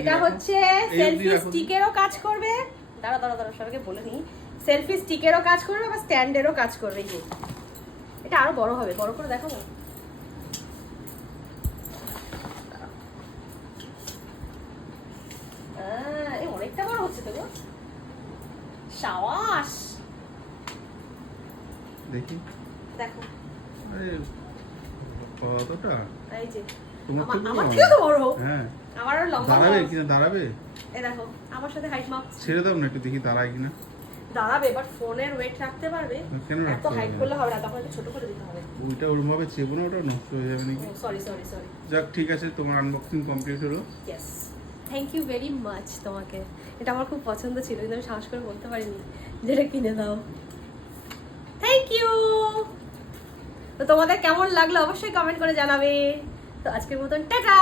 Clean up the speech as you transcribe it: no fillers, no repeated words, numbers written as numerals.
এটা হচ্ছে সেলফি স্টিকেরও কাজ করবে। দাঁড়া দাঁড়া দাঁড়া, সবাইকে বলে নিই, সেলফি স্টিকেরও কাজ করবে বা স্ট্যান্ডেরও কাজ করবে। এই যে এটা আরো বড় হবে, বড় করে দেখাবো। অনেকটা বড় হচ্ছে তো গো, সাবাস। দেখি, দেখো আরে কতটা, এই যে তোমার আমার থেকে তো বড়। হ্যাঁ, আমার আর লম্বা দাঁড়াবে কিনা, দাঁড়াবে। এই দেখো আমার সাথে হাইট মাপ। ছেড়ে দাও না একটু, দেখি দাঁড়ায় কিনা। দাঁড়াবে, বাট ফোনের ওয়েট রাখতে পারবে। কেন এত রাখতে হাইট হবে? করলে হবে না, তখন একটু ছোট করে দিতে হবে। ওইটা ওরকম ভাবে চেপো না, ওটা নষ্ট হয়ে যাবে নাকি। Sorry sorry sorry. যাক ঠিক আছে, তোমার আনবক্সিং কমপ্লিট হলো। Yes, thank you very much তোমাকে। এটা আমার খুব পছন্দ ছিল, কিন্তু আমি সাহস করে বলতে পারিনি যেটা কিনে দাও। Thank you. তো তোমাদের কেমন লাগলো অবশ্যই কমেন্ট করে জানাবে। তো আজকের মতন টাটা।